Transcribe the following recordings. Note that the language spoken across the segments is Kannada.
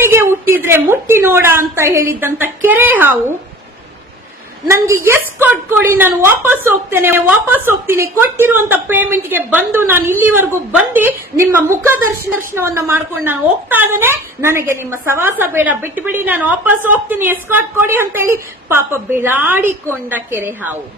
ಒಬ್ಬನಿಗೆ ಹುಟ್ಟಿದ್ರೆ ಮುಟ್ಟಿ ನೋಡ ಅಂತ ಹೇಳಿದ್ದಂತ ಕೆರೆ ಹಾವು ನನ್ಗೆ ಎಸ್ಕಾರ್ಟ್ ಕೊಡಿ, ನಾನು ವಾಪಸ್ ಹೋಗ್ತೀನಿ, ಕೊಟ್ಟಿರುವಂತ ಪೇಮೆಂಟ್ಗೆ ಬಂದು ನಾನು ಇಲ್ಲಿವರೆಗೂ ಬಂದು ನಿಮ್ಮ ಮುಖ ದರ್ಶನವನ್ನ ಮಾಡ್ಕೊಂಡು ನಾನು ಹೋಗ್ತಾ ಇದ್ದೇನೆ, ನನಗೆ ನಿಮ್ಮ ಸವಾಸ ಬೇಡ, ಬಿಟ್ಬಿಡಿ, ನಾನು ವಾಪಸ್ ಹೋಗ್ತೀನಿ, ಎಸ್ಕಾರ್ಟ್ ಕೊಡಿ ಅಂತ ಹೇಳಿ ಪಾಪ ಬೆಳಾಡಿಕೊಂಡ ಕೆರೆ ಹಾವು.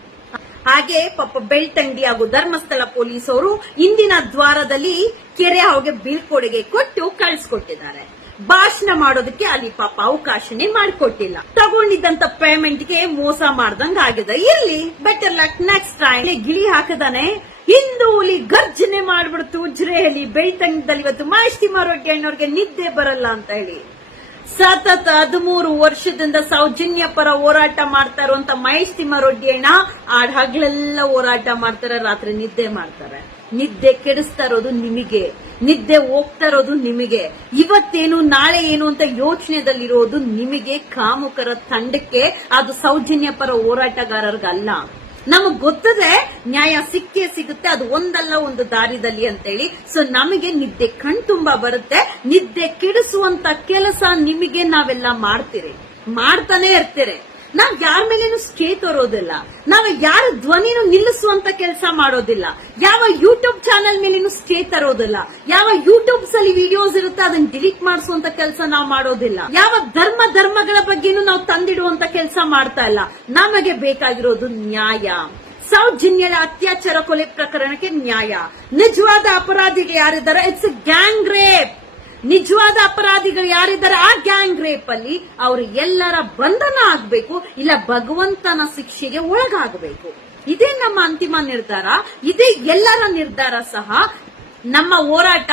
ಹಾಗೆ ಪಾಪ ಬೆಳ್ತಂಗಡಿ ಹಾಗೂ ಧರ್ಮಸ್ಥಳ ಪೊಲೀಸರು ಇಂದಿನ ದ್ವಾರದಲ್ಲಿ ಕೆರೆ ಹಾವಿಗೆ ಬೀಳ್ಕೊಡುಗೆ ಕೊಟ್ಟು ಕಳಿಸ್ಕೊಟ್ಟಿದ್ದಾರೆ. ಭಾಷಣ ಮಾಡೋದಕ್ಕೆ ಅಲ್ಲಿ ಪಾಪ ಅವಕಾಶನೇ ಮಾಡಿಕೊಟ್ಟಿಲ್ಲ. ತಗೊಂಡಿದ್ದಂತ ಪೇಮೆಂಟ್ಗೆ ಮೋಸ ಮಾಡ್ದಂಗ ಆಗಿದೆ. ಇಲ್ಲಿ ಬೆಟರ್ ಲಕ್ ನೆಕ್ಸ್ಟ್ ಟೈಮ್ ಗಿಳಿ ಹಾಕದಾನೆ. ಹಿಂದೂ ಹುಲಿ ಗರ್ಜನೆ ಮಾಡ್ಬಿಡ್ತು ಉಜ್ರೆಯಲ್ಲಿ ಬೆಳ್ತಂಗದಲ್ಲಿ. ಇವತ್ತು ಮಹೇಶ್ ತಿಮ್ಮಾರೆಡ್ಡಿ ಅಣ್ಣವ್ರಿಗೆ ನಿದ್ದೆ ಬರಲ್ಲ ಅಂತ ಹೇಳಿ ಸತತ 13 ವರ್ಷದಿಂದ ಸೌಜನ್ಯ ಪರ ಹೋರಾಟ ಮಾಡ್ತಾ ಇರುವಂತ ಮಹೇಶ್ ತಿಮ್ಮಾರೆಡ್ಡಿ ಅಣ್ಣ ಹಗಲೆಲ್ಲ ಹೋರಾಟ ಮಾಡ್ತಾರೆ, ರಾತ್ರಿ ನಿದ್ದೆ ಮಾಡ್ತಾರೆ. ನಿದ್ದೆ ಕೆಡಿಸ್ತಾ ಇರೋದು ನಿಮಗೆ, ನಿದ್ದೆ ಹೋಗ್ತಾ ಇರೋದು ನಿಮಗೆ. ಇವತ್ತೇನು ನಾಳೆ ಏನು ಅಂತ ಯೋಚನೆದಲ್ಲಿರೋದು ನಿಮಗೆ, ಕಾಮುಕರ ತಂಡಕ್ಕೆ. ಅದು ಸೌಜನ್ಯ ಪರ ಹೋರಾಟಗಾರರಿಗಲ್ಲ. ನಮಗ್ ಗೊತ್ತದೆ ನ್ಯಾಯ ಸಿಕ್ಕೇ ಸಿಗುತ್ತೆ, ಅದು ಒಂದಲ್ಲ ಒಂದು ದಾರಿದಲ್ಲಿ ಅಂತೇಳಿ. ಸೊ ನಮಗೆ ನಿದ್ದೆ ಕಣ್ತುಂಬಾ ಬರುತ್ತೆ. ನಿದ್ದೆ ಕೆಡಿಸುವಂತ ಕೆಲಸ ನಿಮಗೆ ನಾವೆಲ್ಲ ಮಾಡ್ತಾನೆ ಇರ್ತೀರಿ. ನಾವ್ ಯಾರ ಮೇಲೇನು ಸ್ಟೇ ತರೋದಿಲ್ಲ, ನಾವ್ ಯಾರ ಧ್ವನಿನೂ ನಿಲ್ಲಿಸುವಂತ ಕೆಲಸ ಮಾಡೋದಿಲ್ಲ, ಯಾವ ಯೂಟ್ಯೂಬ್ ಚಾನೆಲ್ ಮೇಲೇನು ಸ್ಟೇ ತರೋದಿಲ್ಲ, ಯಾವ ಯೂಟ್ಯೂಬ್ಸ್ ಅಲ್ಲಿ ವಿಡಿಯೋಸ್ ಇರುತ್ತೆ ಅದನ್ನ ಡಿಲೀಟ್ ಮಾಡಿಸುವಂತ ಕೆಲಸ ನಾವು ಮಾಡೋದಿಲ್ಲ, ಯಾವ ಧರ್ಮಗಳ ಬಗ್ಗೆನೂ ನಾವು ತಂದಿಡುವಂತ ಕೆಲಸ ಮಾಡ್ತಾ ಇಲ್ಲ. ನಮಗೆ ಬೇಕಾಗಿರೋದು ನ್ಯಾಯ. ಸೌಜನ್ಯಳ ಅತ್ಯಾಚಾರ ಕೊಲೆ ಪ್ರಕರಣಕ್ಕೆ ನ್ಯಾಯ. ನಿಜವಾದ ಅಪರಾಧಿಗಳು ಯಾರಿದ್ದಾರೆ, ಇಟ್ಸ್ ಗ್ಯಾಂಗ್ ರೇಪ್. ನಿಜವಾದ ಅಪರಾಧಿಗಳು ಯಾರಿದ್ದಾರೆ ಆ ಗ್ಯಾಂಗ್ ರೇಪ್ ಅಲ್ಲಿ ಅವರು ಎಲ್ಲರ ಬಂಧನ ಆಗ್ಬೇಕು, ಇಲ್ಲ ಭಗವಂತನ ಶಿಕ್ಷೆಗೆ ಒಳಗಾಗಬೇಕು. ಇದೇ ನಮ್ಮ ಅಂತಿಮ ನಿರ್ಧಾರ, ಇದೇ ಎಲ್ಲರ ನಿರ್ಧಾರ ಸಹ. ನಮ್ಮ ಹೋರಾಟ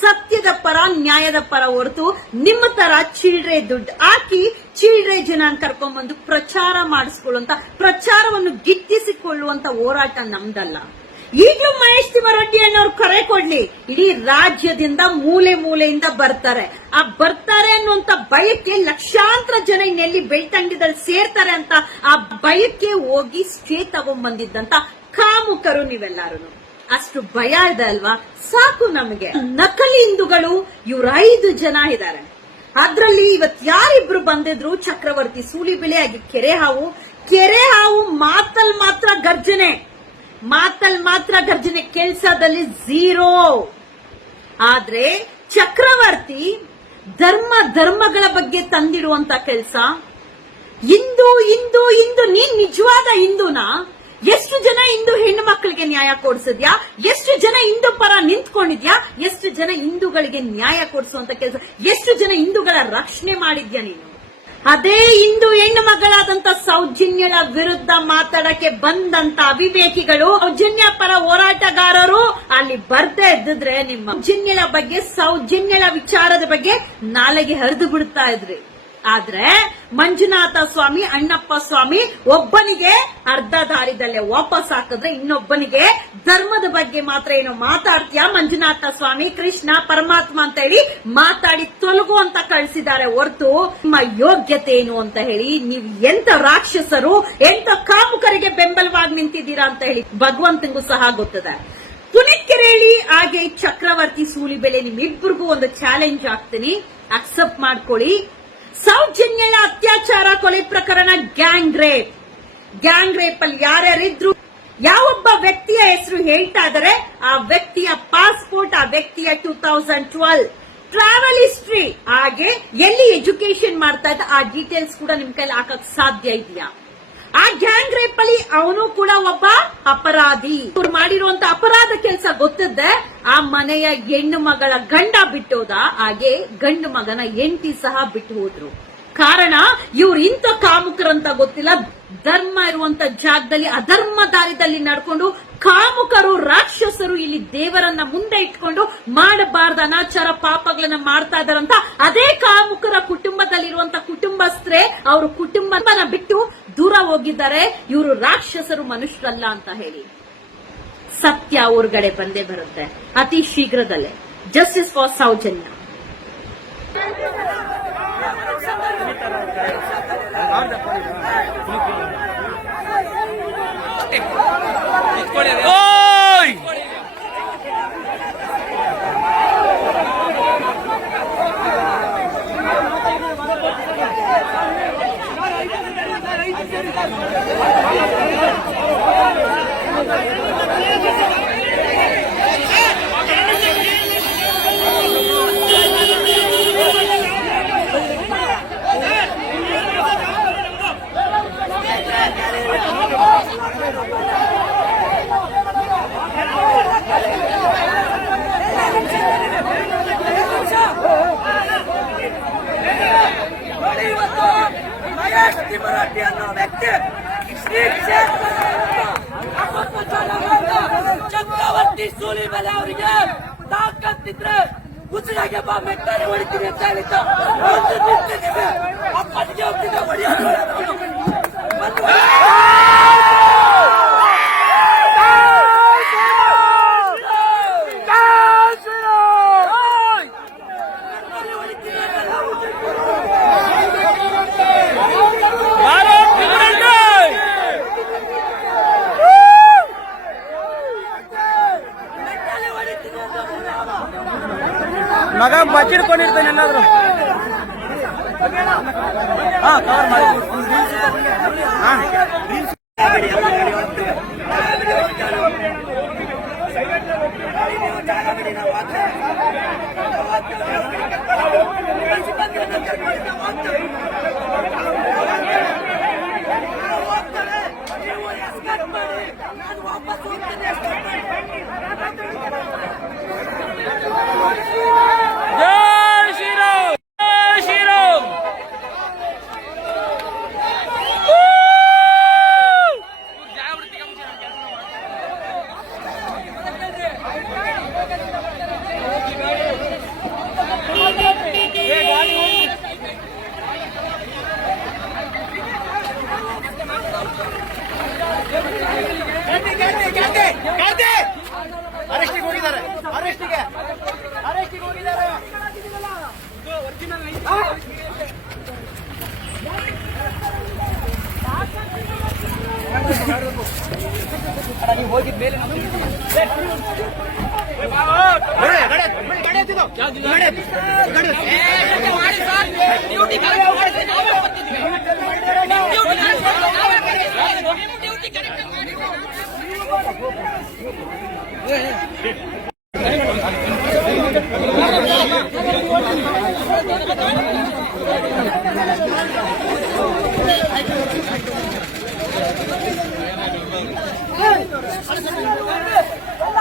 ಸತ್ಯದ ಪರ, ನ್ಯಾಯದ ಪರ ಹೊರತು ನಿಮ್ಮ ತರ ಚಿಲ್ಡ್ರೆ ದುಡ್ಡು ಹಾಕಿ ಚಿಲ್ಡ್ರೆ ಜನ ಕರ್ಕೊಂಡ್ಬಂದು ಪ್ರಚಾರ ಮಾಡಿಸ್ಕೊಳ್ಳುವಂತ, ಪ್ರಚಾರವನ್ನು ಗಿಟ್ಟಿಸಿಕೊಳ್ಳುವಂತ ಹೋರಾಟ ನಮ್ದಲ್ಲ. ಈಗಲೂ ಮಹೇಶ್ ತಿಮ್ಮಾರೆಡ್ಡಿ ಅನ್ನೋರು ಕರೆ ಕೊಡ್ಲಿ, ಇಡೀ ರಾಜ್ಯದಿಂದ ಮೂಲೆ ಮೂಲೆಯಿಂದ ಬರ್ತಾರೆ ಅನ್ನುವಂತ ಭಯಕ್ಕೆ ಲಕ್ಷಾಂತರ ಜನ ಇನ್ನೆಲ್ಲಿ ಬೆಳ್ತಂಗಡಿದಲ್ಲಿ ಸೇರ್ತಾರೆ ಅಂತ ಆ ಭಯಕ್ಕೆ ಹೋಗಿ ಸ್ಟೇ ತಗೊಂಡ್ಬಂದಿದ್ದಂತ ಕಾಮುಕರು ನೀವೆಲ್ಲಾರು. ಅಷ್ಟು ಭಯ ಇದೆ ಅಲ್ವಾ, ಸಾಕು ನಮಗೆ. ನಕಲಿ ಹಿಂದೂಗಳು ಇವ್ರು 5 ಜನ ಇದ್ದಾರೆ. ಅದ್ರಲ್ಲಿ ಇವತ್ ಯಾರಿಬ್ರು ಬಂದಿದ್ರು, ಚಕ್ರವರ್ತಿ ಸೂಲಿಬೆಲೆ ಆಗಿ ಕೆರೆ ಹಾವು ಮಾತಲ್ ಮಾತ್ರ ಗರ್ಜನೆ, ಕೆಲಸದಲ್ಲಿ ಝೀರೋ. ಆದ್ರೆ ಚಕ್ರವರ್ತಿ ಧರ್ಮಗಳ ಬಗ್ಗೆ ತಂದಿಡುವಂತ ಕೆಲಸ. ಹಿಂದೂ ನೀನ್ ನಿಜವಾದ ಹಿಂದೂನಾ? ಎಷ್ಟು ಜನ ಹಿಂದೂ ಹೆಣ್ಣು ಮಕ್ಕಳಿಗೆ ನ್ಯಾಯ ಕೊಡಿಸಿದ್ಯಾ? ಎಷ್ಟು ಜನ ಹಿಂದೂ ಪರ ನಿಂತ್ಕೊಂಡಿದ್ಯಾ? ಎಷ್ಟು ಜನ ಹಿಂದೂಗಳಿಗೆ ನ್ಯಾಯ ಕೊಡಿಸುವಂತ ಕೆಲಸ, ಎಷ್ಟು ಜನ ಹಿಂದೂಗಳ ರಕ್ಷಣೆ ಮಾಡಿದ್ಯಾ ನೀನು? ಅದೇ ಹಿಂದೂ ಹೆಣ್ಣು ಮಗಳಾದಂತ ಸೌಜನ್ಯಳ ವಿರುದ್ಧ ಮಾತಾಡಕ್ಕೆ ಬಂದಂತ ಅವಿವೇಕಿಗಳು, ಸೌಜನ್ಯ ಪರ ಹೋರಾಟಗಾರರು ಅಲ್ಲಿ ಬರ್ದೇ ಇದ್ದಿದ್ರೆ ನಿಮ್ಮ ಸೌಜನ್ಯಳ ವಿಚಾರದ ಬಗ್ಗೆ ನಾಳೆಗೆ ಹರಿದು ಬಿಡ್ತಾ ಇದ್ರಿ. ಆದ್ರೆ ಮಂಜುನಾಥ ಸ್ವಾಮಿ, ಅಣ್ಣಪ್ಪ ಸ್ವಾಮಿ ಒಬ್ಬನಿಗೆ ಅರ್ಧ ದಾರಿದಲ್ಲೇ ವಾಪಸ್ ಹಾಕಿದ್ರೆ, ಇನ್ನೊಬ್ಬನಿಗೆ ಧರ್ಮದ ಬಗ್ಗೆ ಮಾತ್ರ ಏನೋ ಮಾತಾಡ್ತೀಯಾ ಮಂಜುನಾಥ ಸ್ವಾಮಿ, ಕೃಷ್ಣ ಪರಮಾತ್ಮ ಅಂತ ಹೇಳಿ ಮಾತಾಡಿ ತೊಲಗು ಅಂತ ಕಳಿಸಿದ್ದಾರೆ ಹೊರತು ನಿಮ್ಮ ಯೋಗ್ಯತೆ ಏನು ಅಂತ ಹೇಳಿ, ನೀವು ಎಂತ ರಾಕ್ಷಸರು, ಎಂತ ಕಾಮುಕರಿಗೆ ಬೆಂಬಲವಾಗಿ ನಿಂತಿದ್ದೀರಾ ಅಂತ ಹೇಳಿ ಭಗವಂತನಿಗೂ ಸಹ ಗೊತ್ತದೆ. ಪುನೀತ್ ಕೆರೇಳಿ ಹಾಗೆ ಚಕ್ರವರ್ತಿ ಸೂಲಿಬೆಲೆ ನಿಮ್ಮಿಬ್ಬರಿಗೂ ಒಂದು ಚಾಲೆಂಜ್ ಆಗ್ತೀನಿ, ಅಕ್ಸೆಪ್ಟ್ ಮಾಡ್ಕೊಳ್ಳಿ. ಸೌಜನ್ಯಳ ಅತ್ಯಾಚಾರ ಕೊಲೆ ಪ್ರಕರಣ ಗ್ಯಾಂಗ್ ರೇಪ್ ಅಲ್ಲಿ ಯಾರ್ಯಾರಿದ್ರು, ಯಾವೊಬ್ಬ ವ್ಯಕ್ತಿಯ ಹೆಸರು ಹೇಳ್ತಾ ಇದಾರೆ, ಆ ವ್ಯಕ್ತಿಯ ಪಾಸ್ಪೋರ್ಟ್, ಆ ವ್ಯಕ್ತಿಯ 2012 ಟ್ರಾವೆಲ್ ಹಿಸ್ಟ್ರಿ, ಹಾಗೆ ಎಲ್ಲಿ ಎಜುಕೇಶನ್ ಮಾಡ್ತಾ ಇದ್ದ ಆ ಡೀಟೇಲ್ಸ್ ಕೂಡ ನಿಮ್ ಕೈಲಿ ಹಾಕಕ್ ಸಾಧ್ಯ ಇದೆಯಾ? ಆ ಗ್ಯಾಂಗ್ ರೇಪ್ ಅಲ್ಲಿ ಅವನು ಕೂಡ ಒಬ್ಬ ಅಪರಾಧಿ. ಇವ್ರು ಮಾಡಿರುವಂತ ಅಪರಾಧ ಕೆಲಸ ಗೊತ್ತಿದ್ದೆ ಆ ಮನೆಯ ಹೆಣ್ಣು ಮಗಳ ಗಂಡ ಬಿಟ್ಟೋದ, ಹಾಗೆ ಗಂಡು ಮಗನ ಹೆಂಡತಿ ಸಹ ಬಿಟ್ಟು ಹೋದ್ರು. ಕಾರಣ ಇವ್ರು ಇಂಥ ಕಾಮುಕರಂತ ಗೊತ್ತಿಲ್ಲ. ಧರ್ಮ ಇರುವಂತ ಜಾಗದಲ್ಲಿ ಅಧರ್ಮ ದಾರಿದಲ್ಲಿ ನಡ್ಕೊಂಡು ಕಾಮುಕರು, ರಾಕ್ಷಸರು ಇಲ್ಲಿ ದೇವರನ್ನ ಮುಂದೆ ಇಟ್ಕೊಂಡು ಮಾಡಬಾರ್ದ ಅನಾಚಾರ ಪಾಪಗಳನ್ನ ಮಾಡ್ತಾ ಇದಾರಂತ ಅದೇ ಕಾಮುಕರ ಕುಟುಂಬದಲ್ಲಿರುವಂತ ಕುಟುಂಬಸ್ಥರೇ ಅವರು ಕುಟುಂಬನ ಬಿಟ್ಟು ದೂರ ಹೋಗಿದ್ದಾರೆ. ಇವರು ರಾಕ್ಷಸರು, ಮನುಷ್ಯರಲ್ಲ ಅಂತ ಹೇಳಿ ಸತ್ಯ ಹೊರಗಡೆ ಬಂದೇ ಬರುತ್ತೆ ಅತಿ ಶೀಘ್ರದಲ್ಲೇ. Justice for Soujanya. ಮರಾಠಿ ಅನ್ನೋ ವ್ಯಕ್ತಿ ಶ್ರೀ ಕ್ಷೇತ್ರ ಚಕ್ರವರ್ತಿ ಸೂಲಿಬೆಲೆ ಅವರಿಗೆ ತಾಕತ್ತಿದ್ರೆ ಉಸಿರಾಗೆ ಬಾ ಮೆಟ್ಟನೆ ಹೊಡಿತೀನಿ ಅಂತ ಹೇಳಿದ್ದ ಅಪ್ಪನಿಗೆ ಹೋಗ್ತಿದ್ದ ಹೊಡಿಯೋದು ಮಗ ಬಚ್ಚಿಡ್ಕೊಂಡಿರ್ತಾನೆ ಎಲ್ಲಾದ್ರು ಕವರ್ ಮಾಡಿ ಅರೆಸ್ಟಿಗೆ ಹೋಗಿದ್ದಾರೆ ಹೋಗಿದ ಮೇಲೆ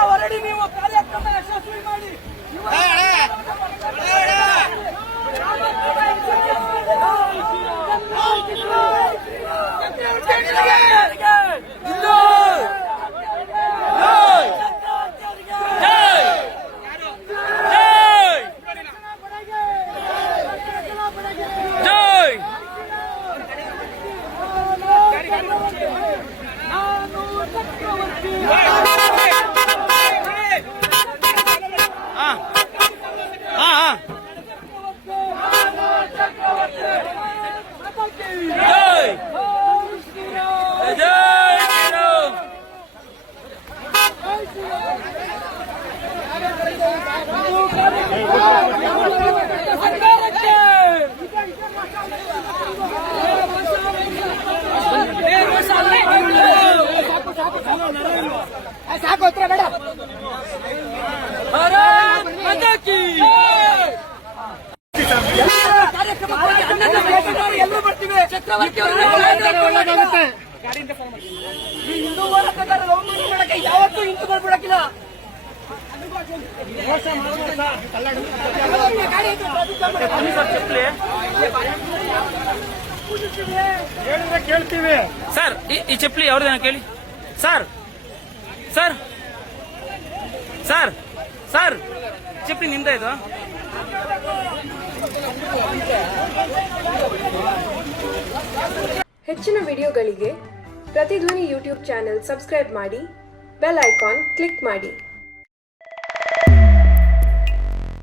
ಹೊರಡಿ ನೀವು ಕಾರ್ಯಕ್ರಮ ಯಶಸ್ವಿ ಮಾಡಿ ಸಾಕು ಹತ್ರ ಬೇಡ ಎಲ್ಲರೂ ಬರ್ತೀವಿ. ಚಕ್ರವರ್ತಿ ಹಿಂದೂ ಹೋರಾಟಗಾರರ ಒಮ್ಮೆ ಮಾಡಕ್ಕೆ ಯಾವತ್ತೂ ಹಿಂದೂಗಳು ಬಿಡಕ್ಕಿಲ್ಲ. ಕೇಳ್ತೀವಿ ಸರ್. ಈ ಚಪ್ಪಲಿ ಅವ್ರದೇನ ಕೇಳಿ ಸರ್. ಸರ್ ಸರ್ ಸರ್ ಚಪ್ಪಲಿ ನಿಮ್ದ ಇದು? ಹೆಚ್ಚಿನ ವಿಡಿಯೋಗಳಿಗೆ ಪ್ರತಿಧ್ವನಿ ಯೂಟ್ಯೂಬ್ ಚಾನೆಲ್ ಸಬ್ಸ್ಕ್ರೈಬ್ ಮಾಡಿ, ಬೆಲ್ ಐಕಾನ್ ಕ್ಲಿಕ್ ಮಾಡಿ.